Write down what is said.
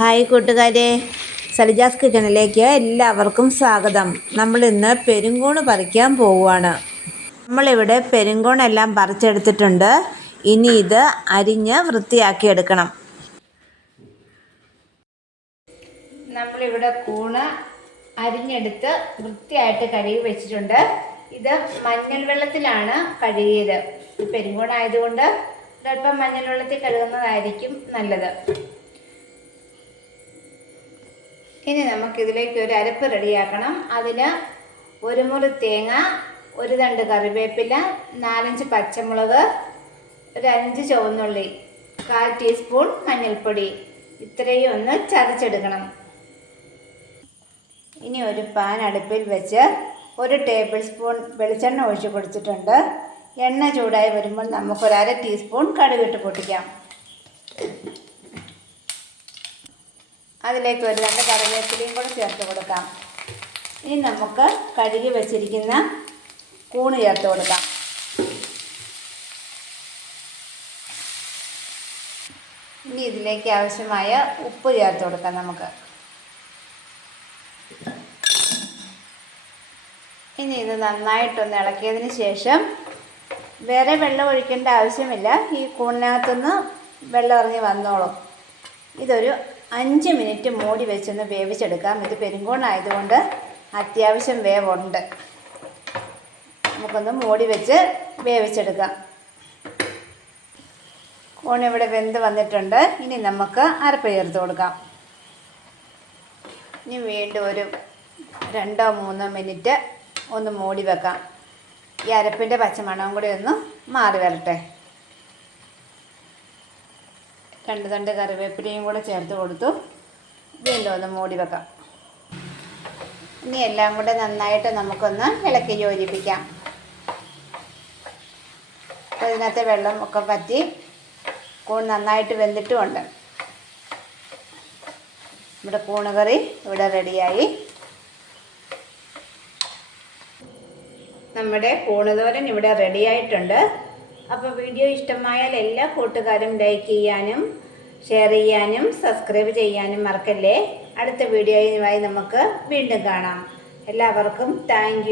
Hi കൂട്ടുകാരെ. സലിജാസ് കിച്ചണിലേക്ക് എല്ലാവർക്കും സ്വാഗതം. നമ്മൾ ഇന്ന് പെരുങ്കോണ് പറിക്കാൻ പോവുകയാണ്. നമ്മളിവിടെ പെരുങ്കോണെല്ലാം പറിച്ചെടുത്തിട്ടുണ്ട്. ഇനി ഇത് അരിഞ്ഞ് വൃത്തിയാക്കി എടുക്കണം. നമ്മളിവിടെ കൂണ് അരിഞ്ഞെടുത്ത് വൃത്തിയായിട്ട് കഴുകി വെച്ചിട്ടുണ്ട്. ഇത് മഞ്ഞൾ വെള്ളത്തിലാണ് കഴുകിയത്. പെരുങ്കോണായതുകൊണ്ട് ഒരല്പം മഞ്ഞൾ വെള്ളത്തിൽ കഴുകുന്നതായിരിക്കും നല്ലത്. ഇനി നമുക്കിതിലേക്ക് ഒരു അരപ്പ് റെഡിയാക്കണം. അതിന് ഒരു മുറി തേങ്ങ ഒരു രണ്ട് കറിവേപ്പില നാലഞ്ച് പച്ചമുളക് ഒരു അഞ്ച് ചുവന്നുള്ളി കാൽ ടീസ്പൂൺ മഞ്ഞൾപ്പൊടി. ഇത്രയും ഒന്ന് ചതച്ചെടുക്കണം. ഇനി ഒരു പാൻ അടുപ്പിൽ വെച്ച് ഒരു ടേബിൾ സ്പൂൺ വെളിച്ചെണ്ണ ഒഴിച്ച് കൊടുത്തിട്ടുണ്ട്. എണ്ണ ചൂടായി വരുമ്പോൾ നമുക്കൊരു അര ടീസ്പൂൺ കടുകിട്ട് പൊട്ടിക്കാം. അതിലേക്ക് ഒരു രണ്ട് കറിവേപ്പിലയും കൂടെ ചേർത്ത് കൊടുക്കാം. ഇനി നമുക്ക് കഴുകി വെച്ചിരിക്കുന്ന കൂണ് ചേർത്ത് കൊടുക്കാം. ഇനി ഇതിലേക്ക് ആവശ്യമായ ഉപ്പ് ചേർത്ത് കൊടുക്കാം നമുക്ക്. ഇനി ഇത് നന്നായിട്ടൊന്ന് ഇളക്കിയതിന് ശേഷം വേറെ വെള്ളം ഒഴിക്കേണ്ട ആവശ്യമില്ല. ഈ കൂണിനകത്തുനിന്ന് വെള്ളം ഇറങ്ങി വന്നോളും. ഇതൊരു അഞ്ച് മിനിറ്റ് മൂടി വെച്ചൊന്ന് വേവിച്ചെടുക്കാം. ഇത് പെരുങ്കോണായതുകൊണ്ട് അത്യാവശ്യം വേവുണ്ട്. നമുക്കൊന്ന് മൂടി വെച്ച് വേവിച്ചെടുക്കാം. കോൺ ഇവിടെ വെന്ത് വന്നിട്ടുണ്ട്. ഇനി നമുക്ക് അരപ്പ് ചേർത്ത് കൊടുക്കാം. ഇനി വീണ്ടും ഒരു രണ്ടോ മൂന്നോ മിനിറ്റ് ഒന്ന് മൂടി വെക്കാം. ഈ അരപ്പിന്റെ പച്ചമണവും കൂടി ഒന്ന് മാറി വരട്ടെ. രണ്ട് തണ്ട് കറിവേപ്പിലയും കൂടെ ചേർത്ത് കൊടുത്തു. വീണ്ടും ഒന്ന് മൂടി വെക്കാം. ഇനി എല്ലാം കൂടെ നന്നായിട്ട് നമുക്കൊന്ന് ഇളക്കി യോജിപ്പിക്കാം. അപ്പോൾ വെള്ളം ഒക്കെ പറ്റി കൂൺ നന്നായിട്ട് വെന്തിട്ടുമുണ്ട്. നമ്മുടെ കൂണുകറി ഇവിടെ റെഡിയായി. നമ്മുടെ കൂണുതോരൻ ഇവിടെ റെഡി ആയിട്ടുണ്ട് അപ്പോൾ വീഡിയോ ഇഷ്ടമായാൽ എല്ലാ കൂട്ടുകാരും ലൈക്ക് ചെയ്യാനും ഷെയർ ചെയ്യാനും സബ്സ്ക്രൈബ് ചെയ്യാനും മറക്കല്ലേ? അടുത്ത വീഡിയോയുമായി നമുക്ക് വീണ്ടും കാണാം. എല്ലാവർക്കും താങ്ക്